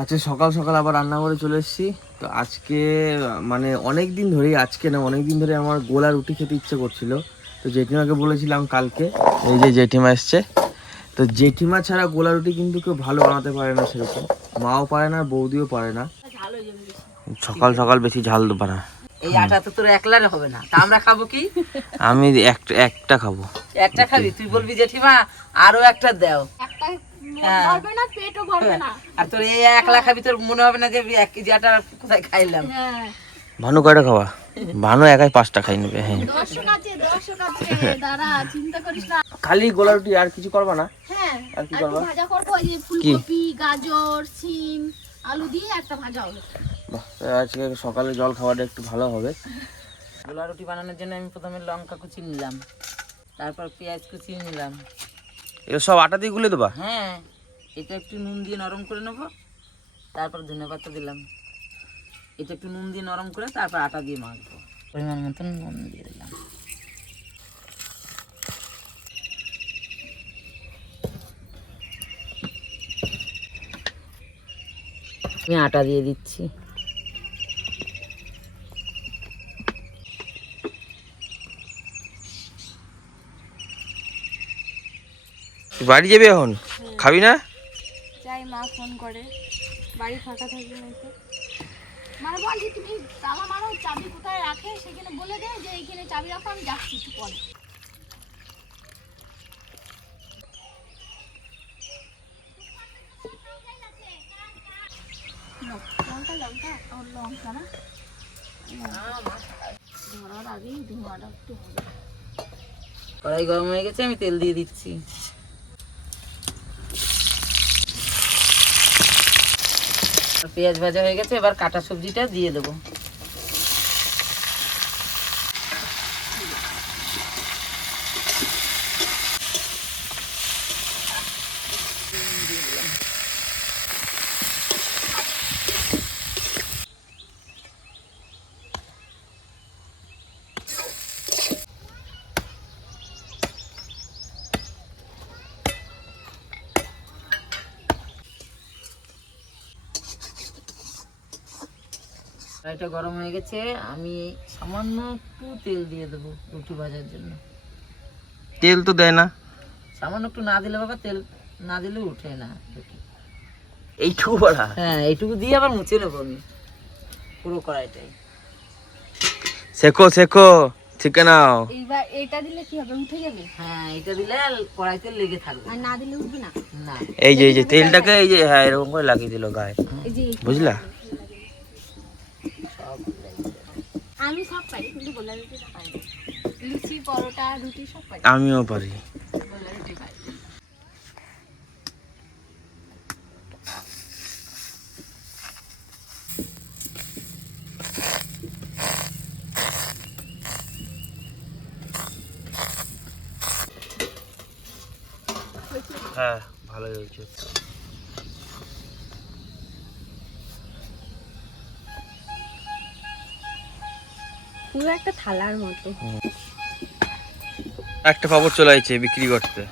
আজকে সকাল সকাল আবার রান্না করে চলে এসেছি। তো আজকে মানে অনেক দিন ধরেই, আজকে না অনেক দিন ধরে আমার গোলা রুটি খেতে ইচ্ছে করছিল। তো জেঠিমাকে বলেছিলাম কালকে, এই যে জেঠিমা এসছে। তো জেঠিমা ছাড়া গোলা রুটি কিন্তু কেউ ভালো বানাতে পারে না, সেরকম মাও পারে না, বৌদিও পারে না। সকাল সকাল বেশি ঝাল দেবো না। এই আটা তো তোর একলারে হবে না, তা আমরা খাবো কি? আমি একটা খাবো। একটা খাবি? তুই বলবি জেঠিমা আরো একটা দাও, আর তোর এই একলা খাবি, তোর মনে হবে না যে 1 কেজি আটা কোথায় খাইলাম। ভানু কয়টা খাওয়া? ভানু একাই 5টা খাই নেবে। হ্যাঁ, খালি গোলা রুটি, আর কিছু করবা না? আর কি করবা? ভাজা করবো, এই যে ফুলকপি, গাজর, সিম, আলু দিয়ে একটা ভাজা হবে। আজকে সকালে জল খাওয়াটা একটু ভালো হবে। গোলা রুটি বানানোর জন্য আমি প্রথমে লঙ্কা কুচি নিলাম, তারপর পেঁয়াজ কুচি নিলাম। এটা সব আটা দিয়ে গুলে দেবা? হ্যাঁ, এটা একটু নুন দিয়ে নরম করে নেবো, তারপর ধনেপাতা দিলাম। এটা একটু নুন দিয়ে নরম করে তারপর আটা দিয়ে মাখবো। পরিমাণ মতন নুন দিয়ে দিলাম। আমি আটা দিয়ে দিচ্ছি। বাড়ি যাবে এখন? খাবি না? যাই, মা ফোন করে, বাড়ি ফাঁকা থাকবে নাকি। মানে বলছি তুমি তালা মারো, চাবি কোথায় রাখে সেখানে বলে দে যে এইখানে চাবি রাখো, আমি যাচ্ছি একটু পরে। লঙ্কা লঙ্কা আর লঙ্কা না ধরার আগেই ধোঁয়াটা একটু হবে। কড়াই গরম হয়ে গেছে, আমি তেল দিয়ে দিচ্ছি। পেঁয়াজ ভাজা হয়ে গেছে, এবার কাটা সবজিটা দিয়ে দেবো। কড়াইটা গরম হয়ে গেছে, আমি সামান্য একটু তেল দিয়ে দেবো রুটি ভাজার জন্য। তেল তো দেয় না। সামান্য একটু না দিলে বাবা, তেল না দিলে উঠে না রুটি। এইটুকু বড়া? হ্যাঁ, এইটুকু দিয়ে আবার মুছে নেবো আমি পুরো কড়াইটাই। শেখো শেখো, ঠিক নাও। এইবার এটা দিলে কি হবে, উঠে যাবে? হ্যাঁ, এটা দিলে কড়াইতে লেগে থাকবে। আর না দিলে উঠবে না? না। এই যে তেলটাকে এই যে হ্যাঁ এরকম করে লাগিয়ে দিল গায়ে, এই যে বুঝলা? আমি সব পারি, কিন্তু গোলা রুটিটা পারি না। লুচি, পরোটা, রুটি সব পারি। আমিও পারি। গোলা রুটি পারি। হ্যাঁ, ভালোই হয়েছে। পুরো একটা থালার মতো। একটা পাপড় চলে আইছে বিক্রি করতে,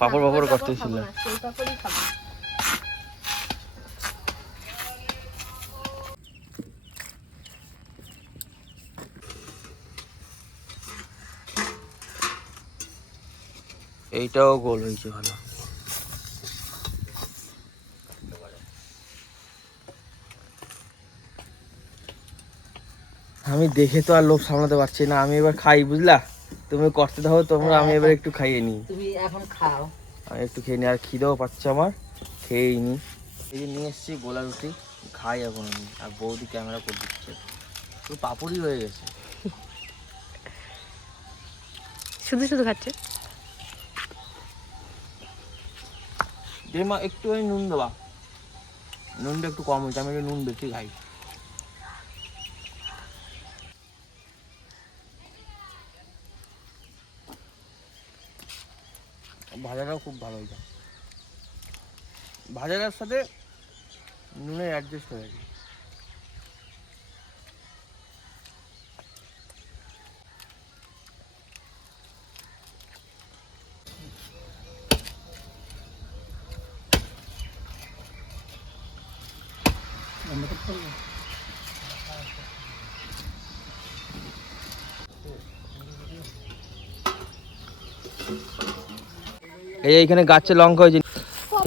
পাপড় করতেছিল। সেই পাপড়ই খাবো। এইটাও গোল হয়েছে ভালো। আমি দেখে তো আর লোভ সামলাতে পারছি না, আমি এবার খাই, বুঝলা? তুমি করতে দাও তোমরা, আমি এবার একটু খাইয়ে নিই। তুমি এখন খাও। আমি একটু খেয়ে নিই, আর খিদেও পাচ্ছে আমার, খেয়েই নিই। এই যে নিয়ে এসেছি গোলা রুটি, খাই এখন আমি। আর বৌদি ক্যামেরা করে দিচ্ছে, পুরো পাপড়ই হয়ে গেছে। শুধু শুধু খাচ্ছে। মা একটু নুন দেবা, নুনটা একটু কম হয়েছে, আমি একটু নুন বেশি খাই। ভাজাটাও খুব ভালো হয়েছে, ভাজাটার সাথে নুনের অ্যাডজাস্ট হয়ে গেছে। এই যে এখানে গাছে লঙ্কা হয়েছে,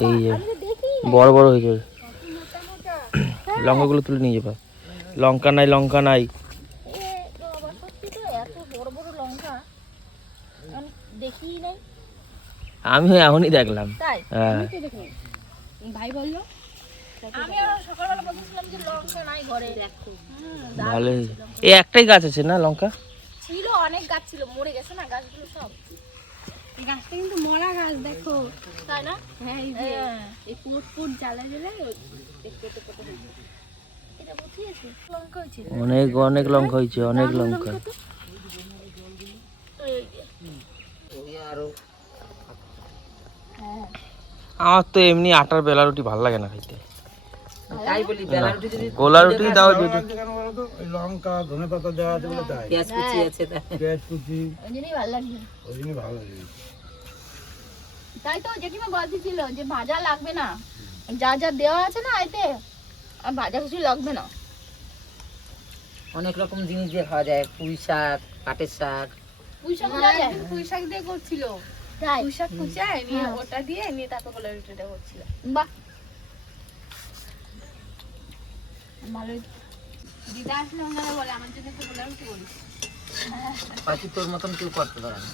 এই যে বড় বড় হয়েছে, লঙ্কাগুলো তুলে নিয়ে যাবে। লঙ্কা নাই, লঙ্কা নাই। এত বড় বড় লঙ্কা দেখি নাই, আমি এখনই দেখলাম। তাই হ্যাঁ, ভাই বললো, আমি আর সকালবেলা বলছিলাম যে লঙ্কা নাই ঘরে। দেখো ভালোই। এই একটাই গাছ আছে না লঙ্কা? ছিল, অনেক গাছ ছিল, মরে গেছে না গাছগুলো সব। এই গাছটা কিন্তু মরা গাছ, দেখো, তাই না? হ্যাঁ, এই যে এই পুট পুট জ্বালা জ্বালা দেখতে তো কত হয়েছে। এটা বুঝিয়েছে লঙ্কা হয়েছে, অনেক অনেক লঙ্কা হয়েছে, অনেক লঙ্কা। আরো হ্যাঁ আমার তো এমনি আটার বেলা রুটি ভালো লাগে না খাইতে। তাই বলি, বেলা রুটি যদি গোলা রুটি দাও যেটা। লঙ্কা ধনে পাতা দেওয়া আছে বলে তাই পেঁয়াজ কুচি আছে তাই। পেঁয়াজ কুচি ওই জন্যই ভালো লাগছে। ওই জন্য ভালো লাগে। তাই তো জেঠিমা বলতেছিল যে ভাজা লাগবে না, যা যা দেওয়া আছে না এতে, আর ভাজা কিছু লাগবে না। অনেক রকম জিনিস দিয়ে খাওয়া যায়, পুঁই শাক, পাটের শাক। পুঁই শাক দেওয়া যায়? পুঁই শাক দিয়ে করছিল, তাই? পুঁই শাক কুচায় নিয়ে ওটা দিয়ে নিয়ে তারপর গোলা রুটিটা করছিল। বাহ, ভালোই। দিদা আসলে ওনারা বলে আমার জন্য তো গোলা রুটি করিস। পাখি তোর মতন কেউ করতে পারে না।